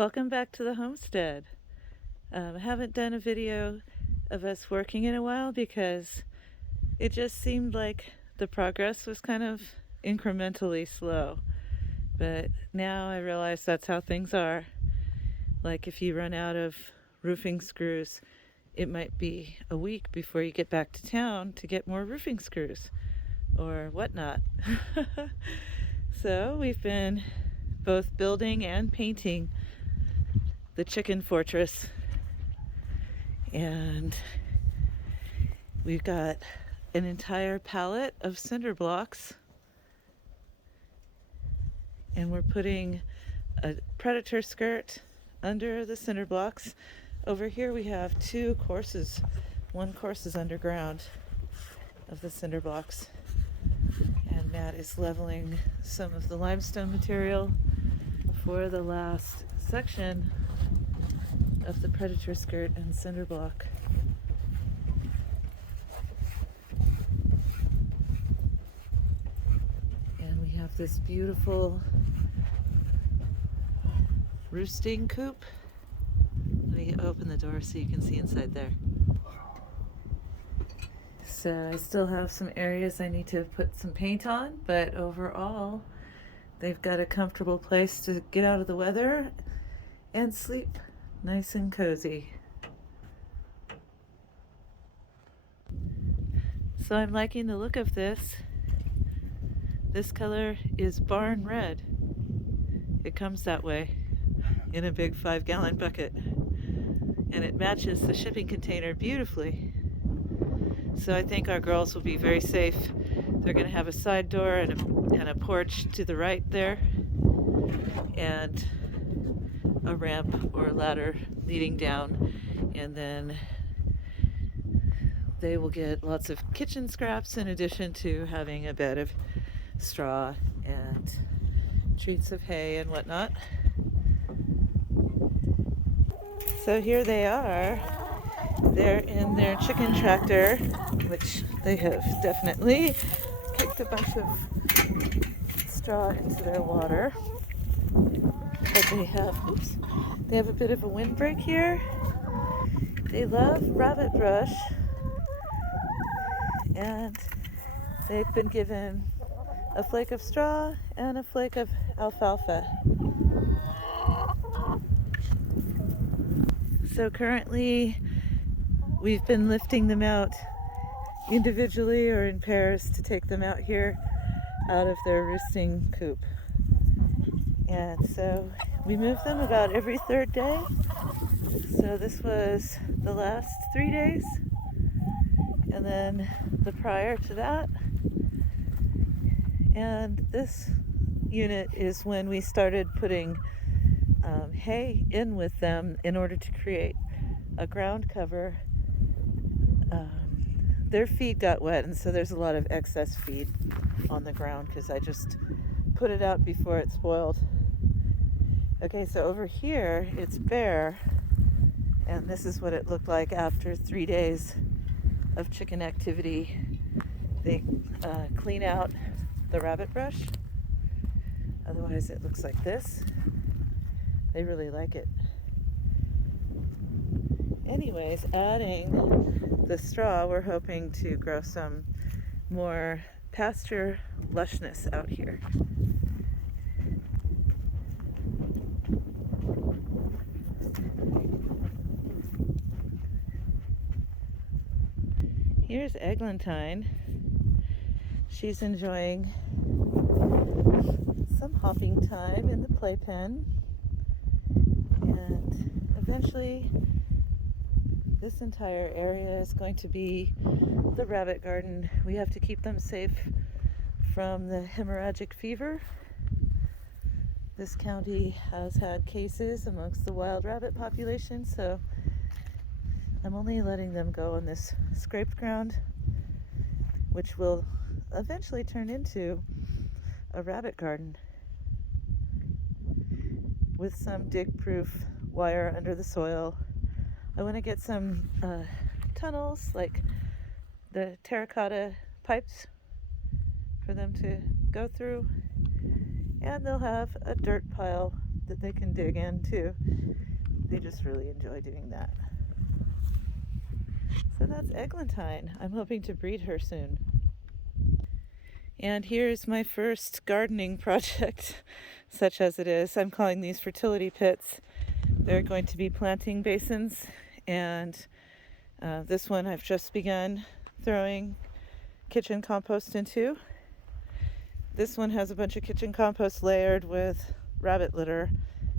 Welcome back to the homestead. I haven't done a video of us working in a while because it just seemed like the progress was kind of incrementally slow. But now I realize that's how things are. Like if you run out of roofing screws, it might be a week before you get back to town to get more roofing screws or whatnot. So we've been both building and painting the chicken fortress, and we've got an entire pallet of cinder blocks, and we're putting a predator skirt under the cinder blocks. Over here we have two courses. One course is underground of the cinder blocks, and Matt is leveling some of the limestone material for the last section of the predator skirt and cinder block. And we have this beautiful roosting coop. Let me open the door so you can see inside there. So I still have some areas I need to put some paint on, but overall they've got a comfortable place to get out of the weather and sleep nice and cozy. So I'm liking the look of this. This color is barn red. It comes that way in a big 5-gallon bucket, and it matches the shipping container beautifully. So I think our girls will be very safe. They're going to have a side door and a porch to the right there, and a ramp or a ladder leading down, and then they will get lots of kitchen scraps in addition to having a bed of straw and treats of hay and whatnot. So here they are. They're in their chicken tractor, which they have definitely kicked a bunch of straw into their water. But they have a bit of a windbreak here. They love rabbit brush, and they've been given a flake of straw and a flake of alfalfa. So currently we've been lifting them out individually or in pairs to take them out here out of their roosting coop. And so we move them about every third day. So this was the last 3 days, and then the prior to that. And this unit is when we started putting hay in with them in order to create a ground cover. Their feed got wet, and so there's a lot of excess feed on the ground because I just put it out before it spoiled. Okay, so over here it's bare, and this is what it looked like after 3 days of chicken activity. They clean out the rabbit brush. Otherwise it looks like this. They really like it. Anyways, adding the straw, we're hoping to grow some more pasture lushness out here. Here's Eglantine. She's enjoying some hopping time in the playpen, and eventually this entire area is going to be the rabbit garden. We have to keep them safe from the hemorrhagic fever. This county has had cases amongst the wild rabbit population, so I'm only letting them go on this scraped ground, which will eventually turn into a rabbit garden with some dig-proof wire under the soil. I want to get some tunnels, like the terracotta pipes, for them to go through, and they'll have a dirt pile that they can dig in too. They just really enjoy doing that. So that's Eglantine. I'm hoping to breed her soon. And here's my first gardening project, such as it is. I'm calling these fertility pits. They're going to be planting basins, and this one I've just begun throwing kitchen compost into. This one has a bunch of kitchen compost layered with rabbit litter,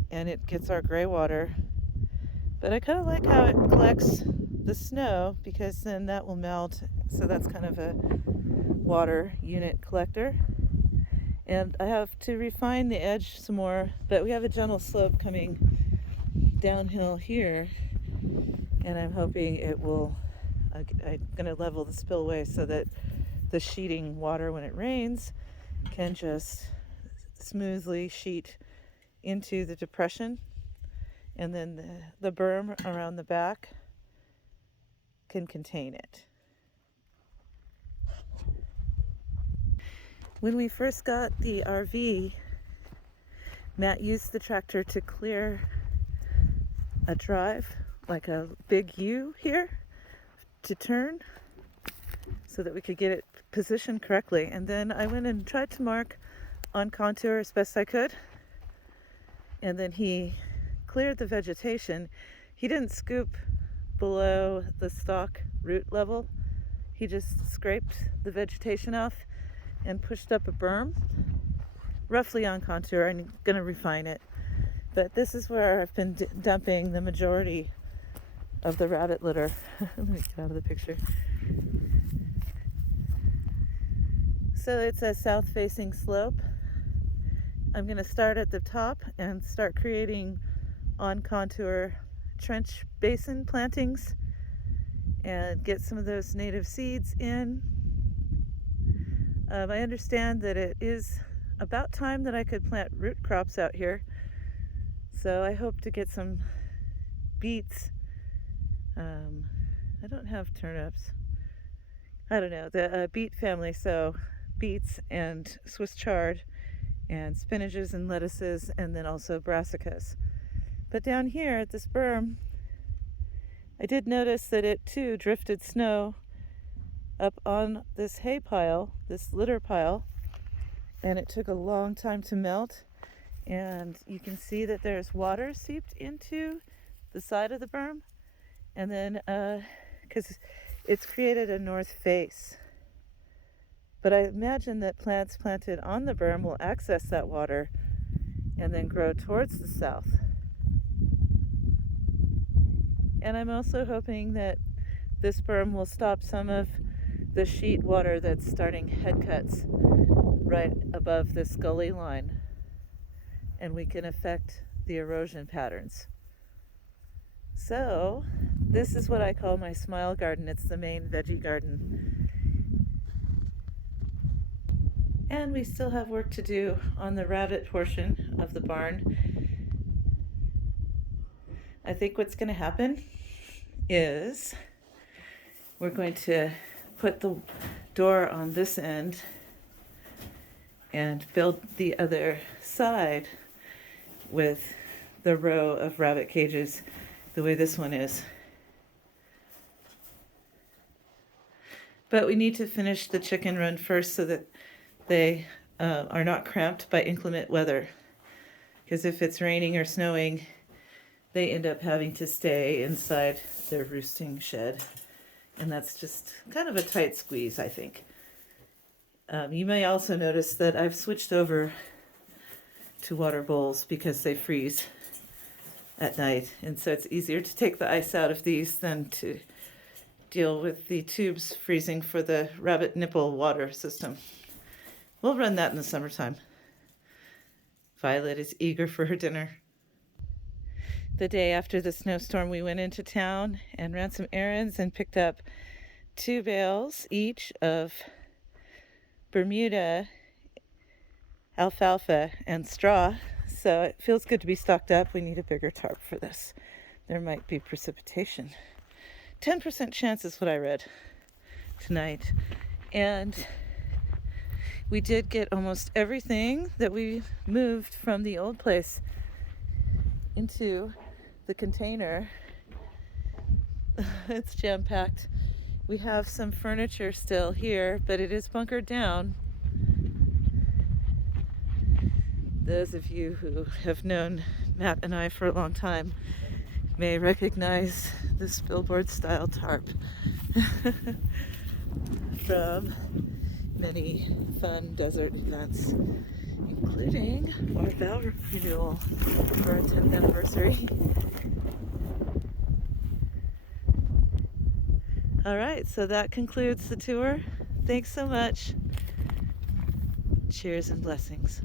and it gets our gray water. But I kind of like how it collects the snow, because then that will melt. So that's kind of a water unit collector. And I have to refine the edge some more, but we have a gentle slope coming downhill here, and I'm hoping it will, I'm going to level the spillway so that the sheeting water, when it rains, can just smoothly sheet into the depression, and then the berm around the back can contain it. When we first got the RV, Matt used the tractor to clear a drive, like a big U here, to turn so that we could get it positioned correctly. And then I went and tried to mark on contour as best I could. And then he cleared the vegetation. He didn't scoop below the stalk root level. He just scraped the vegetation off and pushed up a berm, roughly on contour. I'm going to refine it. But this is where I've been dumping the majority of the rabbit litter. Let me get out of the picture. So it's a south-facing slope. I'm going to start at the top and start creating on contour trench basin plantings and get some of those native seeds in. I understand that it is about time that I could plant root crops out here. So I hope to get some beets. I don't have turnips. I don't know, the beet family, so beets and Swiss chard and spinaches and lettuces, and then also brassicas. But down here at this berm, I did notice that it too drifted snow up on this hay pile, this litter pile, and it took a long time to melt. And you can see that there's water seeped into the side of the berm, and then because it's created a north face. But I imagine that plants planted on the berm will access that water and then grow towards the south. And I'm also hoping that this berm will stop some of the sheet water that's starting head cuts right above this gully line, and we can affect the erosion patterns. So this is what I call my smile garden. It's the main veggie garden. And we still have work to do on the rabbit portion of the barn. I think what's going to happen is we're going to put the door on this end and build the other side with the row of rabbit cages the way this one is. But we need to finish the chicken run first so that they are not cramped by inclement weather. Because if it's raining or snowing, they end up having to stay inside their roosting shed. And that's just kind of a tight squeeze, I think. You may also notice that I've switched over to water bowls because they freeze at night. And so it's easier to take the ice out of these than to deal with the tubes freezing for the rabbit nipple water system. We'll run that in the summertime. Violet is eager for her dinner. The day after the snowstorm, we went into town and ran some errands and picked up 2 bales each of Bermuda, alfalfa, and straw. So it feels good to be stocked up. We need a bigger tarp for this. There might be precipitation. 10% chance is what I read tonight. And we did get almost everything that we moved from the old place into the container. It's jam-packed. We have some furniture still here, but it is bunkered down. Those of you who have known Matt and I for a long time may recognize this billboard style tarp from many fun desert events, including our vow renewal for our 10th anniversary. All right, so that concludes the tour. Thanks so much. Cheers and blessings.